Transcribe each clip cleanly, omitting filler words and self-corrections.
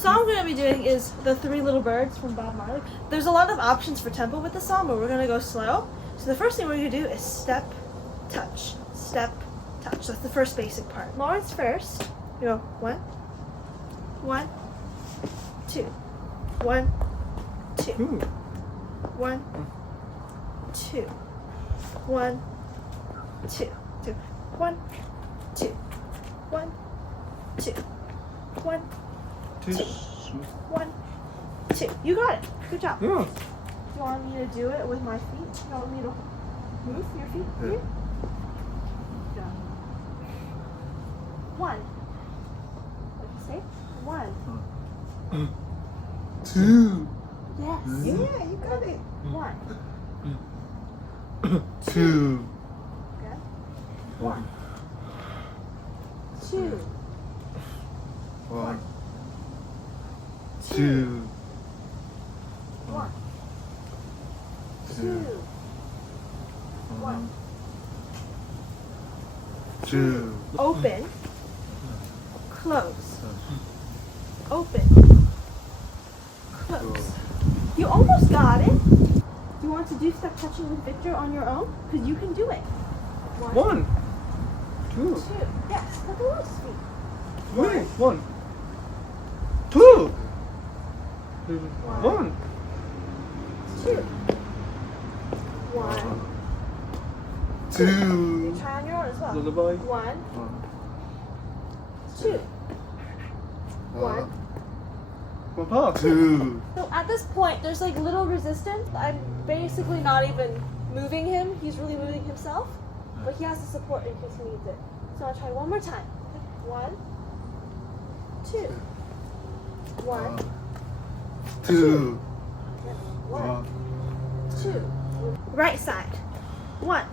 song we're going to be doing is The Three Little Birds from Bob Marley. There's a lot of options for tempo with the song, but we're going to go slow. So the first thing we're going to do is step, touch, step, touch. That's the first basic part. Lawrence first. You go 1, 1, 2, 1, 2, 1, 2, 1, 2, 2, 1, 2, 1, 2, 1, 2, 1, 2. You got it. Good job. Yeah. Do you want me to do it with my feet? You want me to move your feet here? Yeah. 1. What did you say? 1. 2. Yes. Yeah, you got it. 1. 2. Good. 1. 2. 1. 2. 1. 2. 1. 2. Open. Close. Open. Close. You almost got it. Do you want to do step touching with Victor on your own? Because you can do it. 1. 2. 2. Yes, look at Lawrence's feet. 3. 1. 2. 1. 2. 1. 2. You try on your own as well. Lullaby. 1. 2. 1. 2. So at this point, there's like little resistance. I'm basically not even moving him. He's really moving himself. But he has the support in case he needs it. So I'll try one more time. 1, 2. 1, 2. 1, 2. Right side. 1,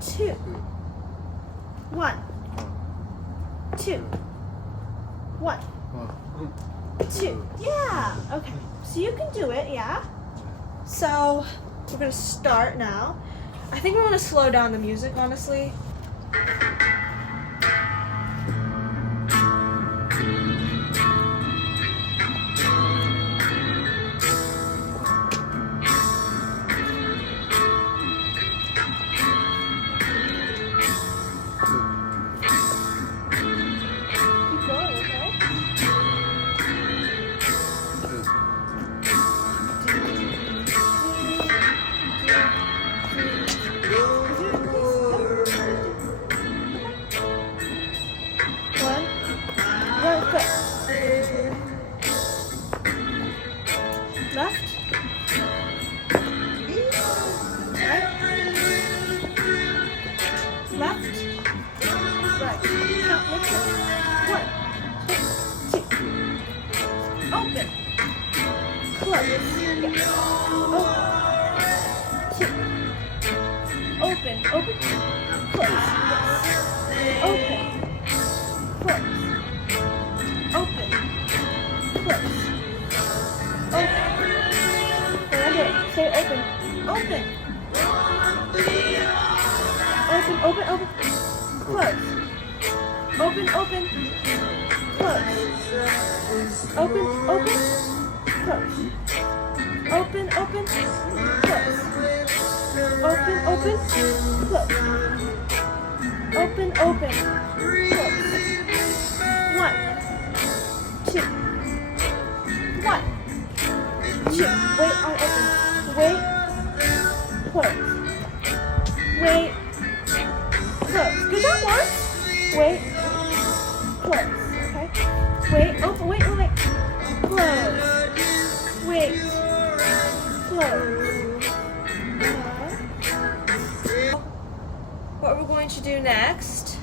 2. 1, 2. 1, 2. Yeah. Okay. So you can do it. Yeah. So we're gonna start now. I think we're gonna slow down the music, honestly. Keep going, okay? One. Very quick. Left. Right. Left. Right. Count. Let's go. 1, 2. Open. Close. Yes. Open. 2. Open. Open. Close. Yes. Open. Close. Open. Close. Open. Remember, stay open. Open. Open, open, open. Close. Open, open. Close. Open, open. Close. Open, open. Close. Open, open. Close. Open, open. Close. 1, 2. 1, 2. Wait on open. Wait. Close. Wait. Close. Good job, Lawrence. Wait. Close. Okay. Wait. Open. Wait. Wait. Close. Wait. Close. What we're going to do next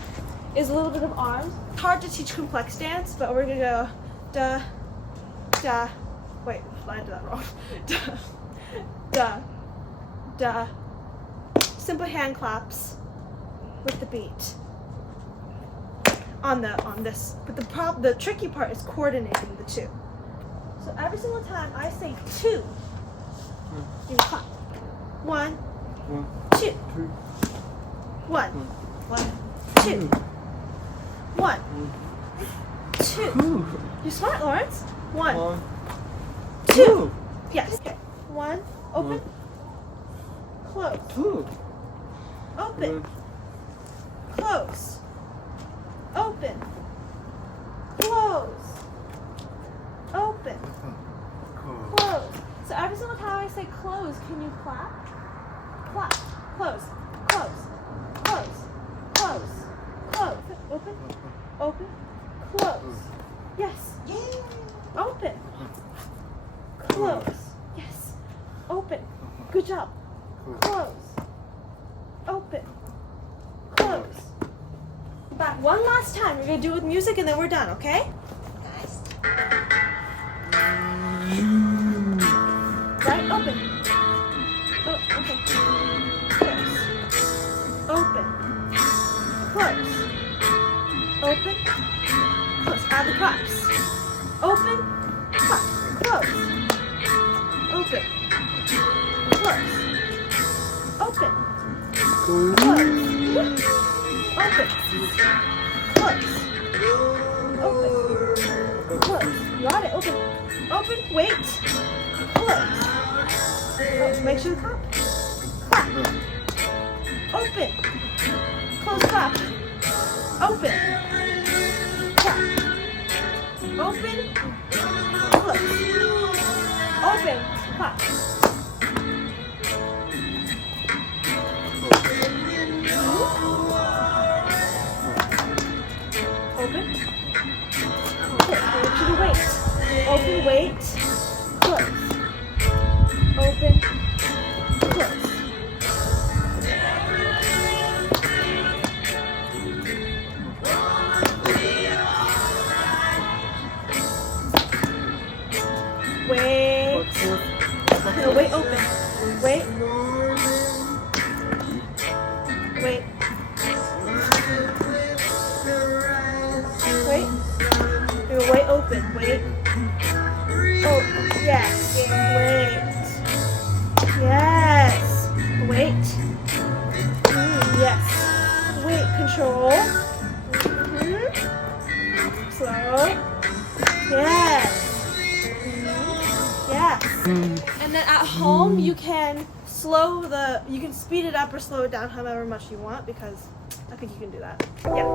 is a little bit of arms. It's hard to teach complex dance, but we're gonna go da, da. Wait, I did that wrong. Da, da, da. Simple hand claps with the beat on this. But the tricky part is coordinating the two. So every single time I say 2, you clap. 1, 2. 1, 1, 2. 1, 2. Two. You're smart, Lawrence. 1, One. 2. Yes. Okay. 1. Open. One. Close. Two. Open. Close. Open. Close. Open. Close. So every single time I say close, can you clap? Clap. Close. Close. Close. Close. Close. Open. Open. Close. Yes. Open. Close. Yes. Open. Good job. Close. Open. Close. Back one last time. We're going to do it with music and then we're done, okay? Right? Open. Oh, okay. Close. Open. Close. Open. Close. Add the claps. Open. Clap. Close. Open. Close. Open. Close. Open. Close. Open. Close. You got it. Open. Open. Wait. Close. Close. Make sure to clap. Clap. Open. Close clap. Open. Clap. Open. Close. Open. Clap. Open. Close. Make sure to wait. Open. Wait. Close. Open. Close. Wait. No, wait, open. Wait. Wait. Wait. No, wait, open. Wait. Oh, yes. Wait. Yes. Wait. Yes. Wait, control. Slow. Yes. Yes. And then at home you can you can speed it up or slow it down however much you want because I think you can do that. Yeah.